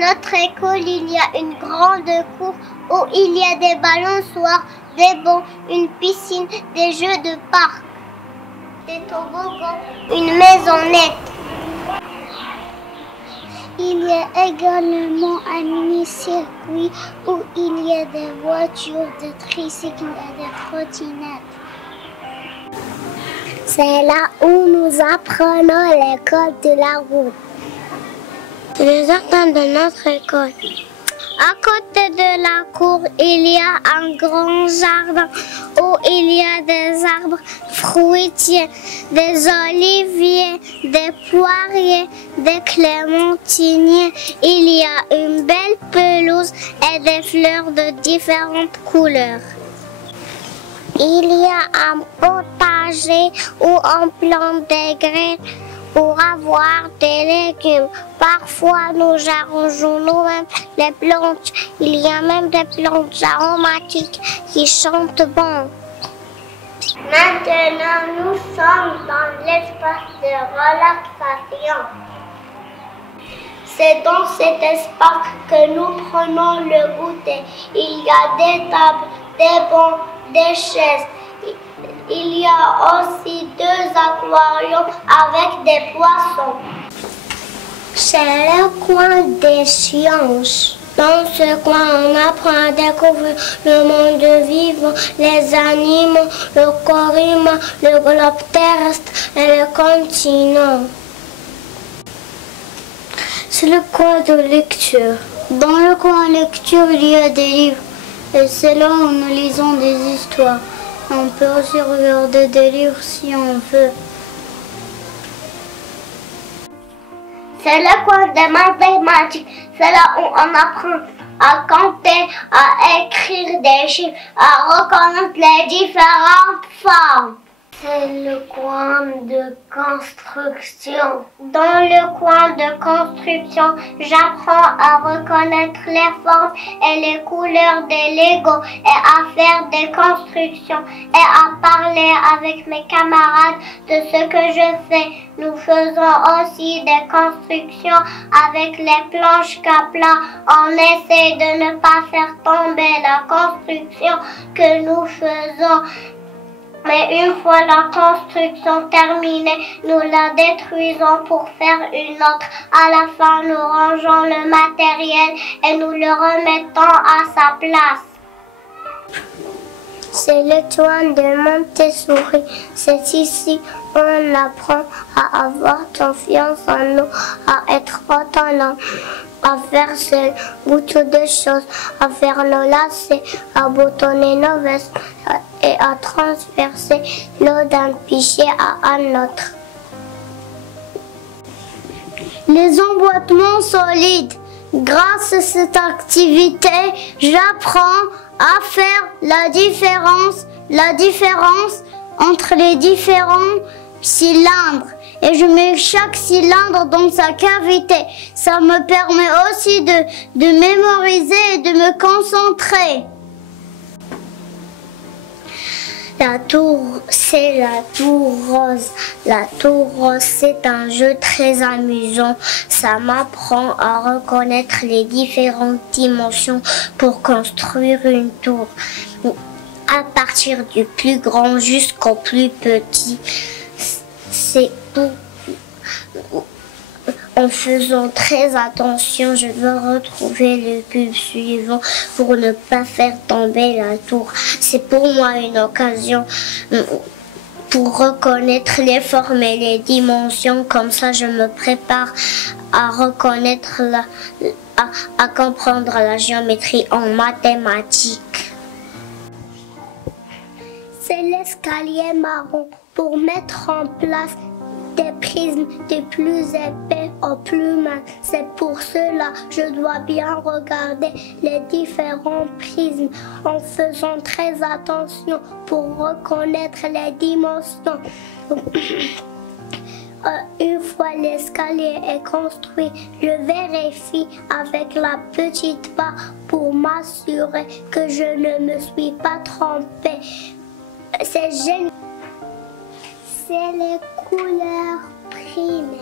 notre école, il y a une grande cour où il y a des balançoires, des bancs, une piscine, des jeux de parc, des toboggans, une maisonnette. Il y a également un mini-circuit où il y a des voitures, des tricycles et des trottinettes. C'est là où nous apprenons les codes de la route. C'est le jardin de notre école. À côté de la cour, il y a un grand jardin où il y a des arbres fruitiers, des oliviers, des poiriers, des clémentiniers. Il y a une belle pelouse et des fleurs de différentes couleurs. Il y a un potager où on plante des graines pour avoir des légumes. Parfois, nous arrangeons nous-mêmes les plantes. Il y a même des plantes aromatiques qui sentent bon. Maintenant, nous sommes dans l'espace de relaxation. C'est dans cet espace que nous prenons le goûter. Il y a des tables, des bancs, des chaises. Il y a aussi 2 aquariums avec des poissons. C'est le coin des sciences. Dans ce coin, on apprend à découvrir le monde vivant, les animaux, le corps humain, le globe terrestre et le continent. C'est le coin de lecture. Dans le coin lecture, il y a des livres. Et c'est là où nous lisons des histoires. On peut aussi regarder des livres si on veut. C'est le coin des mathématiques. C'est là où on apprend à compter, à écrire des chiffres, à reconnaître les différentes formes. C'est le coin de construction. Dans le coin de construction, j'apprends à reconnaître les formes et les couleurs des Legos et à faire des constructions et à parler avec mes camarades de ce que je fais. Nous faisons aussi des constructions avec les planches Kapla. On essaie de ne pas faire tomber la construction que nous faisons. Mais une fois la construction terminée, nous la détruisons pour faire une autre. À la fin, nous rangeons le matériel et nous le remettons à sa place. C'est le toit de Montessori. C'est ici qu'on apprend à avoir confiance en nous, à être autonome, à faire seul beaucoup de choses, à faire nos lacets, à boutonner nos vestes et à transverser l'eau d'un pichet à un autre. Les emboîtements solides. Grâce à cette activité, j'apprends à faire la différence entre les différents cylindres. Et je mets chaque cylindre dans sa cavité. Ça me permet aussi de mémoriser et de me concentrer. La tour, c'est la tour rose. La tour rose, c'est un jeu très amusant. Ça m'apprend à reconnaître les différentes dimensions pour construire une tour. À partir du plus grand jusqu'au plus petit. C'est tout. En faisant très attention, je dois retrouver le cube suivant pour ne pas faire tomber la tour. C'est pour moi une occasion pour reconnaître les formes et les dimensions. Comme ça, je me prépare à reconnaître, à comprendre la géométrie en mathématiques. C'est l'escalier marron pour mettre en place des prismes de plus épais au plus mince. C'est pour cela que je dois bien regarder les différents prismes en faisant très attention pour reconnaître les dimensions. Une fois l'escalier est construit, je vérifie avec la petite barre pour m'assurer que je ne me suis pas trompée. C'est génial. C'est les couleurs primaires.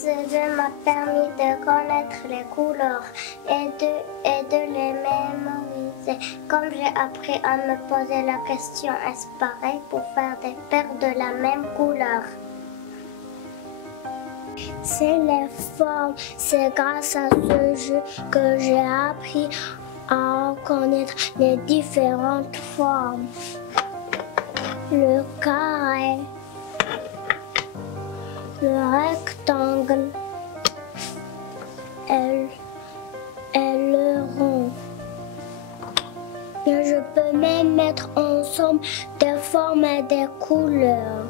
ce jeu m'a permis de connaître les couleurs et de les mémoriser. Comme j'ai appris à me poser la question, est-ce pareil pour faire des paires de la même couleur? C'est les formes, c'est grâce à ce jeu que j'ai appris à reconnaître les différentes formes. Le carré, le rectangle et le rond. Et je peux même mettre ensemble des formes et des couleurs.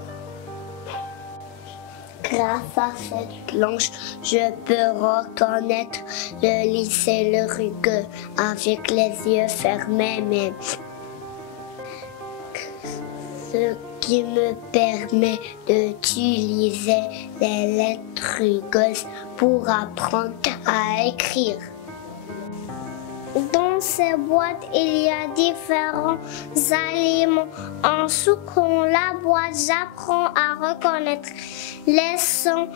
Grâce à cette planche, je peux reconnaître le lisse et le rugueux avec les yeux fermés même. Ce qui me permet d'utiliser les lettres rugueuses pour apprendre à écrire. Dans ces boîtes, il y a différents aliments. En souquant la boîte, j'apprends à reconnaître les sons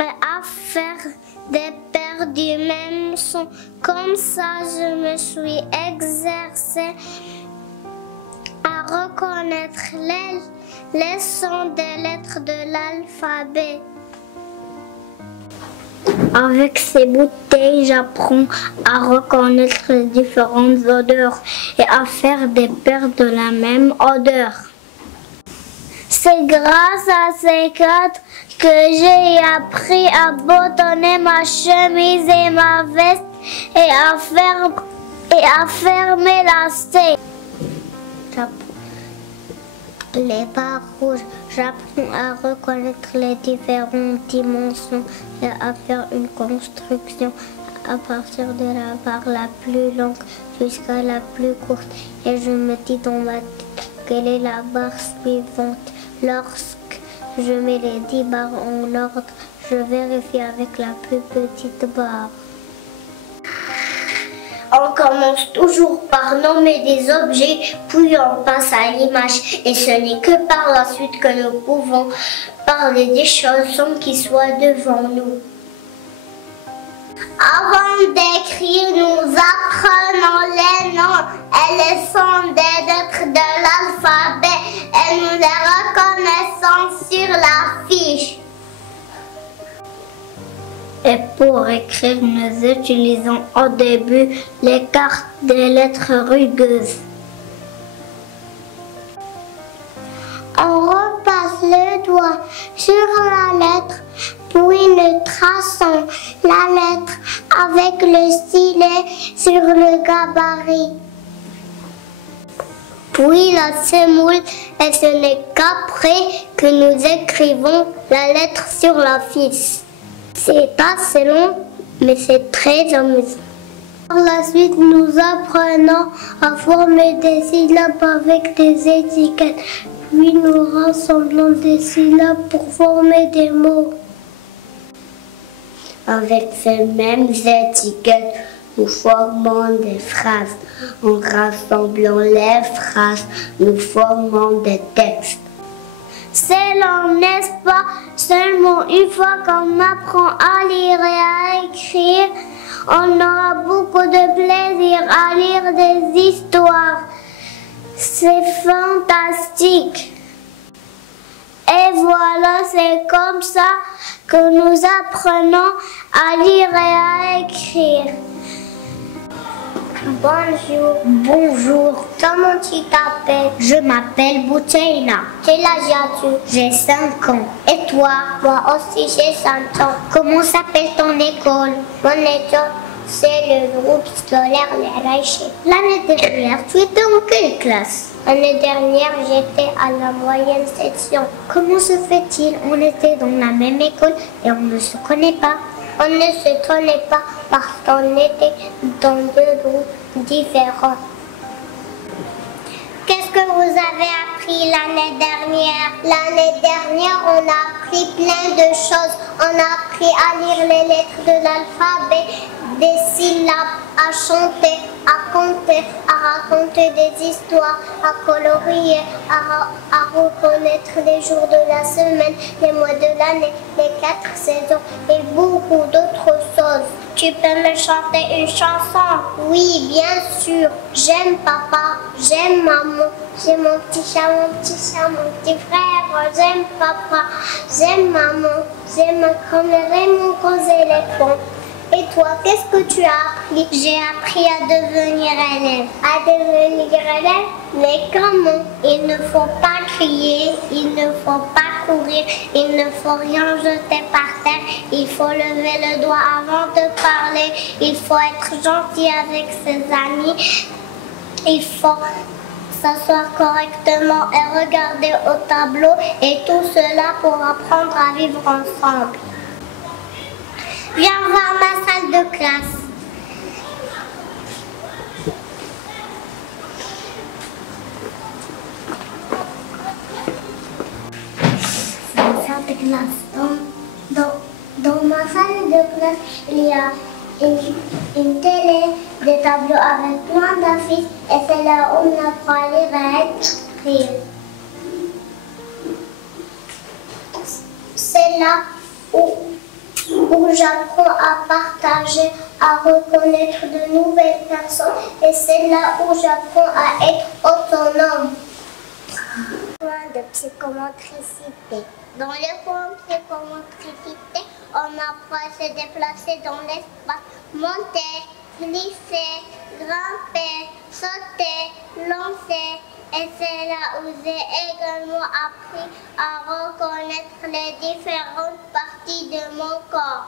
et à faire des paires du même son. Comme ça, je me suis exercée à reconnaître les sons des lettres de l'alphabet. Avec ces bouteilles, j'apprends à reconnaître les différentes odeurs et à faire des paires de la même odeur. C'est grâce à ces cadres que j'ai appris à boutonner ma chemise et ma veste et à fermer la lacets. Les barres rouges, j'apprends à reconnaître les différentes dimensions et à faire une construction à partir de la barre la plus longue jusqu'à la plus courte. Et je me dis dans ma tête quelle est la barre suivante. Lorsque je mets les 10 barres en ordre, je vérifie avec la plus petite barre. On commence toujours par nommer des objets, puis on passe à l'image. Et ce n'est que par la suite que nous pouvons parler des choses sans qu'ils soient devant nous. Avant d'écrire, nous apprenons les noms et les sons des lettres de l'alphabet et nous les reconnaissons sur la fiche. Et pour écrire, nous utilisons au début les cartes des lettres rugueuses. On repasse le doigt sur la lettre, puis nous traçons la lettre avec le stylet sur le gabarit. Puis la semoule, et ce n'est qu'après que nous écrivons la lettre sur la fiche. C'est assez long, mais c'est très amusant. Par la suite, nous apprenons à former des syllabes avec des étiquettes. Puis nous rassemblons des syllabes pour former des mots. Avec ces mêmes étiquettes, nous formons des phrases. En rassemblant les phrases, nous formons des textes. C'est long, n'est-ce pas? Seulement une fois qu'on apprend à lire et à écrire, on aura beaucoup de plaisir à lire des histoires. C'est fantastique. Et voilà, c'est comme ça que nous apprenons à lire et à écrire. Bonjour. Bonjour. Comment tu t'appelles? Je m'appelle Boutcheina. Quel âge as-tu? J'ai 5 ans. Et toi? Moi aussi j'ai 5 ans. Comment s'appelle ton école? Mon école, c'est le groupe scolaire Les Raïchés. L'année dernière, tu étais en quelle classe? L'année dernière, j'étais à la moyenne section. Comment se fait-il? On était dans la même école et on ne se connaît pas. On ne se connaît pas parce qu'on était dans 2 groupes différents. Qu'est-ce que vous avez appris l'année dernière? L'année dernière, on a appris plein de choses. On a appris à lire les lettres de l'alphabet, des syllabes, à chanter, à compter, à raconter des histoires, à colorier, à reconnaître les jours de la semaine, les mois de l'année, les 4 saisons et beaucoup d'autres choses. Tu peux me chanter une chanson? Oui, bien sûr. J'aime papa, j'aime maman, j'aime mon petit chat, mon petit frère. J'aime papa, j'aime maman, j'aime ma grand-mère et mon gros éléphant. Et toi, qu'est-ce que tu as appris? J'ai appris à devenir élève. À devenir élève? Mais comment? Il ne faut pas crier, il ne faut pas courir, il ne faut rien jeter par terre. Il faut lever le doigt avant de parler. Il faut être gentil avec ses amis. Il faut s'asseoir correctement et regarder au tableau. Et tout cela pour apprendre à vivre ensemble. Viens voir ma salle de classe. Dans ma salle de classe, dans ma salle de classe, il y a une télé, des tableaux avec plein d'affiches et c'est là où on apprend à lire et à écrire. C'est là où j'apprends à partager, à reconnaître de nouvelles personnes et c'est là où j'apprends à être autonome. Point de psychomotricité. Dans le point de psychomotricité, on apprend à se déplacer dans l'espace, monter, glisser, grimper, sauter, lancer. Et c'est là où j'ai également appris à reconnaître les différentes parties de mon corps.